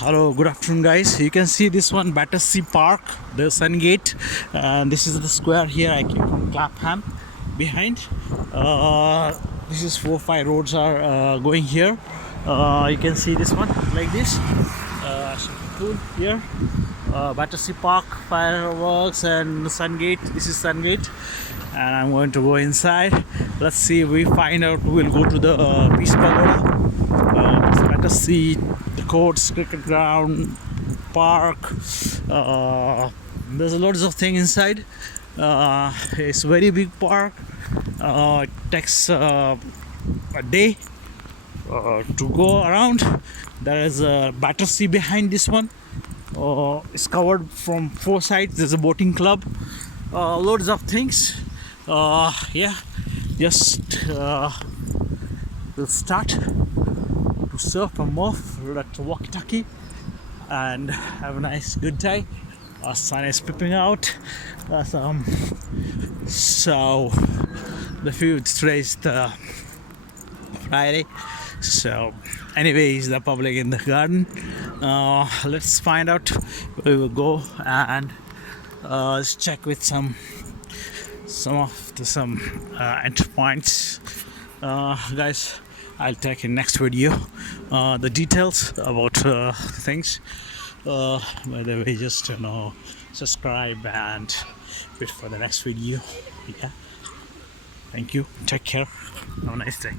Hello, good afternoon, guys. You can see this one, Battersea Park, the Sun Gate, and this is the square here. I came from Clapham behind. This is 4-5 roads are going here. You can see this one like this. Cool here. Battersea Park fireworks and Sun Gate. This is Sun Gate, and I'm going to go inside. Let's see if we find out. We'll go to the Peace Pagoda. Battersea, the courts, cricket ground, park. There's lots of things inside. It's a very big park. It takes a day to go around. There is a Battersea behind this one. It's covered from 4 sides. There's a boating club. Loads of things. Yeah, just we'll start to surf and morph at walkie-talkie and have a nice good day. Sun is peeping out. So the view today is the Friday. So anyways, the public in the garden. Let's find out where we will go and let's check with some entry points. Guys, I'll take in next video the details about things. By the way, just subscribe and wait for the next video. Yeah, thank you, take care, have a nice day.